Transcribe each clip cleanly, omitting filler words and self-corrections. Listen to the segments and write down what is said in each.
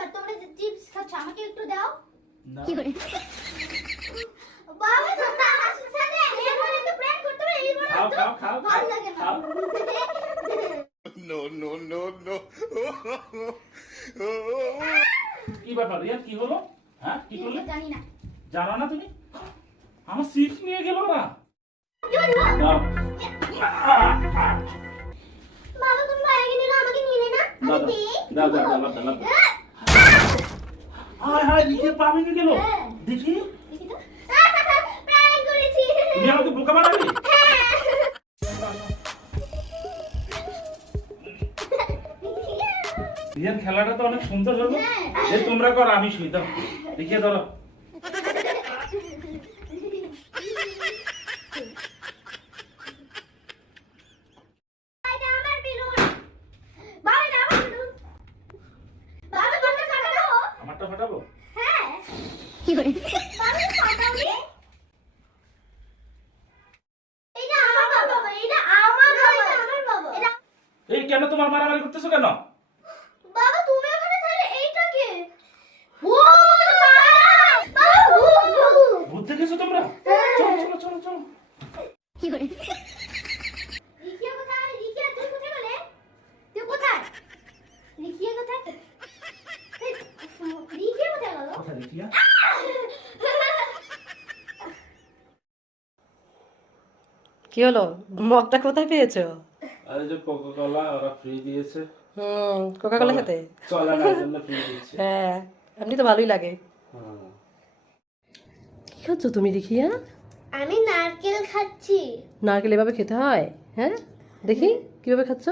এবার তোমরা যে চিপস খাচ্ছ আমাকে একটু দাও। না কি করে বাবা তোমরা আসলে সাথে এমন একটু প্র্যাঙ্ক করতে পারো এই বড় খাও খাও খাও ভালো লাগে না। খাও। No. কি ব্যাপার রিয়া, কি হলো? হ্যাঁ কি কি করলে? জানি না। জানো না তুমি? আমার চিপস নিয়ে গেল না। জোরে দাও। দাও বাবা তুমি বাইরে নিলে আমাকে নিলে না। দাও আমি দেই। দাও দাও দাও দাও। হায় হায় রিয়া পা ভেঙে গেল। হ্যাঁ। দেখি দেখি তো। প্র্যাঙ্ক করেছি। তুমি আমাকে বোকা বানাবে। রিয়ার খেলাটা তো অনেক সুন্দর হলো। হ্যাঁ। এই তোমরা করো আমি শুই দাও। দেখিয়ে ধরো। এটা আমার বেলুন। বাবা এটা আমার বেলুন। বাবা তোমরা ফাটাও। আমারটা ফাটাবো? হ্যাঁ। কি করে? বাবা ফাটাও রে। এটা আমার বাবা। এটা আমার বাবা। এটা আমার বাবা। এটা এই কেন তোমার মারামারি করতেছো কেন? বাবা তুমি ওখানে তাহলে এইটা কে? ও বাবা ভূত দেখেছো তোমরা? চলো চলো চলো চলো। কি করে? লিখিয়া কোথায়? লিখিয়া তুই কোথায় গেলে? তুই কোথায়? লিখিয়া কোথায়? লিখিয়া কোথায় গেল? কথা দেখিয়া। কি হলো, মগটা কোথায় পেয়েছো? আরে যে কোকা-কোলা ওরা ফ্রি দিয়েছে। কোকা কোলা খেতে? চলে না জন্য ফ্রি দিয়েছে। হ্যাঁ, এমনি তো ভালোই লাগে। হ্যাঁ। কি খাচ্ছ তুমি দেখিয়া? আমি নারকেল খাচ্ছি। নারকেল এভাবে খেতে হয়? হ্যাঁ, দেখি কিভাবে খাচ্ছ।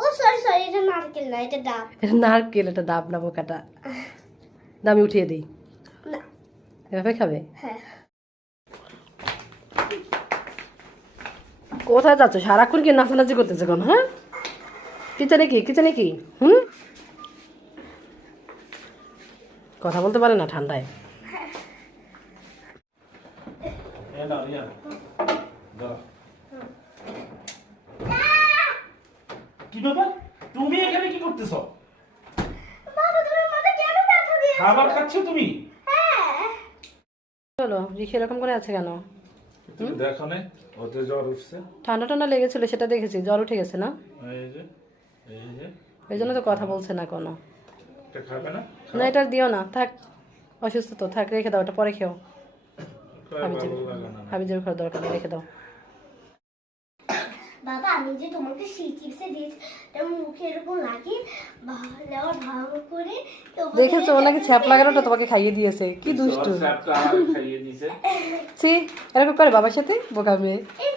ও সরি সরি এটা নারকেল না এটা ডাব। এটা নারকেল, এটা ডাব না বোকাটা। দামি উঠিয়ে দিই। না এভাবে খাবে? হ্যাঁ কোথায় যাচ্ছ সারাক্ষণ? কি নাচানাচি করতেছে কোন? হ্যাঁ, কিচেনে কি? কিচেনে কি? কথা বলতে পারে না ঠান্ডায়। এ নাও রিয়া। দাও। কি ব্যাপার? তুমি এখানে কি করতেছো? বাবা তুমি মাথা কেন ব্যথা দিয়েছো? খাবার খাচ্ছো তুমি? হ্যাঁ চলো, রিখে এরকম করে আছে কেন? তুমি দেখো না ওতে জ্বর উঠছে। ঠান্ডা ঠান্ডা লেগেছিল সেটা দেখেছি, জ্বর উঠে গেছে না? এই যে এই যে এই জন্য তো কথা বলছে না কোনো। এটা খাবে না? না, এটা দিও না, থাক, অসুস্থ তো, থাক, রেখে দাও, এটা পরে খেও। খাওয়া ভালো লাগে না। হাবিজের খাওয়ার দরকার নেই, রেখে দাও। বাবা আমি যে তোমাকে সেই চিপসে দিয়েছি এটা মুখে এরকম লাগে ভালো ভালো করে দেখেছো ও নাকি ছ্যাপ লাগানোটা তোমাকে খাইয়ে দিয়েছে, কি দুষ্টু। সব স্যাপটা আমাকে খাইয়ে দিয়েছে। ছি, এরকম করে বাবার সাথে বোকা মেয়ে। এই